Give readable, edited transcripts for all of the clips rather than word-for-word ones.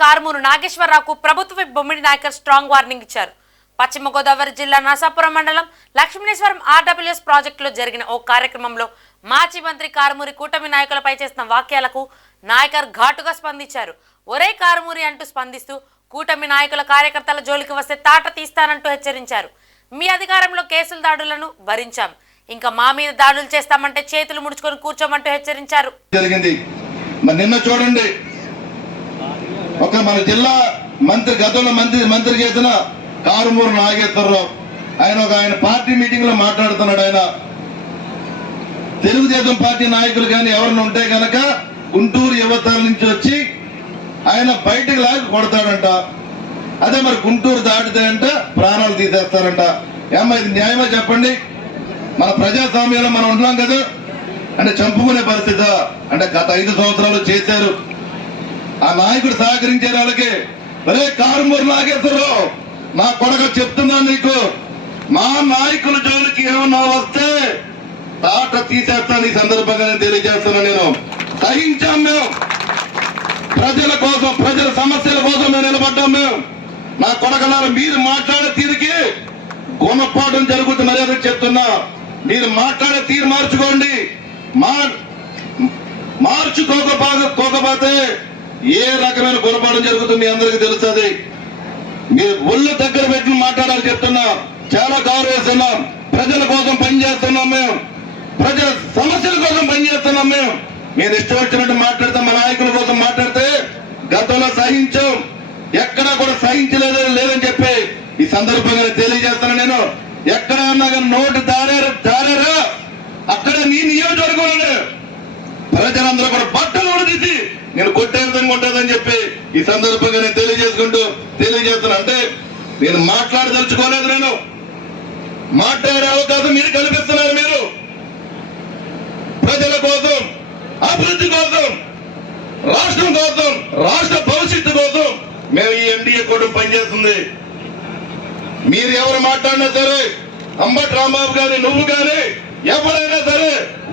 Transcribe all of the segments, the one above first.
కారుమూరు నాగేశ్వరరావుకు ప్రభుత్వ బొమ్మిడి Nayakar strong warning ఇచ్చారు. పశ్చిమ గోదావరి జిల్లా నరసాపురం మండలం లక్ష్మీనేశ్వరం ఆర్డబ్ల్యూఎస్ ప్రాజెక్టులో జరిగిన ఓ కార్యక్రమంలో మాజీ మంత్రి కారుమూరి కూటమి నాయకులపై చేసిన వ్యాఖ్యలకు నాయకర్ ఘాటుగా స్పందించారు. ఒరే కారుమూరి అంటూ స్పందిస్తూ కూటమి నాయకుల కార్యకర్తల జోలికి వస్తే తాట తీస్తానంటూ హెచ్చరించారు. మీ అధికారంలో కేసుల దాడులను భరించాం, ఇంకా మా మీద దాడులు చేస్తామంటే చేతులు ముడుచుకొని కూర్చోమంటూ హెచ్చరించారు. నిన్న చూడండి, ఒక మన జిల్లా మంత్రి గతంలో మంత్రి చేసిన కారుమూరు నాగేశ్వరరావు ఆయన పార్టీ మీటింగ్ లో మాట్లాడుతున్నాడు. ఆయన తెలుగుదేశం పార్టీ నాయకులు కానీ ఎవరిని ఉంటే కనుక గుంటూరు యువతల నుంచి వచ్చి ఆయన బయటకు లాగి కొడతాడంట. అదే మరి గుంటూరు దాటితే అంట ప్రాణాలు తీసేస్తారంట. ఏమ్మా ఇది న్యాయమా చెప్పండి? మన ప్రజాస్వామ్యంలో మనం ఉంటున్నాం కదా, అంటే చంపుకునే పరిస్థితి అంటే గత 5 సంవత్సరాలు చేశారు. ఆ నాయకుడు సహకరించే వాళ్ళకి ఒరే కారుమూరు నాగేశ్వరరావు నా కొడక చెప్తున్నాను నీకు, మా నాయకుల జోలికి ఏమన్నా వస్తే తాట తీసేస్తాను. ఈ సందర్భంగా తెలియజేస్తున్నాను. నేను సహించాం, మేము ప్రజల కోసం ప్రజల సమస్యల కోసం మేము నిలబడ్డాం. మేము నా కొడకలారా మీరు మాట్లాడే తీరుకి గుణపాఠం జరుగుతున్నది అని చెప్తున్నా. మీరు మాట్లాడే తీరు మార్చుకోండి. మార్చుకోకపోతే ఏ రకమైన గుణపాఠం జరుగుతుంది మీ అందరికీ తెలుస్తుంది. మీరు ఒళ్ళు దగ్గర పెట్టి మాట్లాడాలని చెప్తున్నా. చాలా గౌరవిస్తున్నాం. ప్రజల కోసం పనిచేస్తున్నాం. మేము ప్రజల సమస్యల కోసం పనిచేస్తున్నాం. మేము ఇష్టం వచ్చినట్టు మాట్లాడతాం. మా నాయకుల కోసం మాట్లాడితే గతంలో సహించాం, ఎక్కడా కూడా లేదని చెప్పి ఈ సందర్భంగా తెలియజేస్తాను. నేను ఎక్కడన్నా కానీ నోటు దారారా అక్కడే నీ నియోజకవర్గంలో ప్రజలందరూ కూడా బట్టలు కూడా తీసి నేను కొట్టే విధంగా ఉంటుందని చెప్పి ఈ సందర్భంగా నేను తెలియజేస్తున్నా. అంటే నేను మాట్లాడదలుచుకోలేదు. నేను మాట్లాడే అవకాశం మీరు కల్పిస్తున్నారు. మీరు ప్రజల కోసం, అభివృద్ధి కోసం, రాష్ట్రం కోసం, రాష్ట్ర భవిష్యత్తు కోసం మేము ఈ ఎన్డీఏ కూటమి పనిచేస్తుంది. మీరు ఎవరు మాట్లాడినా సరే, అంబటి రాంబాబు గాని నువ్వు గాని ఎవరైనా సరే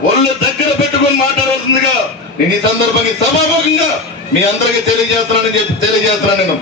ఒళ్ళు దగ్గర పెట్టుకుని మాట్లాడవలసిందిగా నేను ఈ సందర్భంగా సభాముఖంగా మీ అందరికీ తెలియజేస్తున్నాను నేను.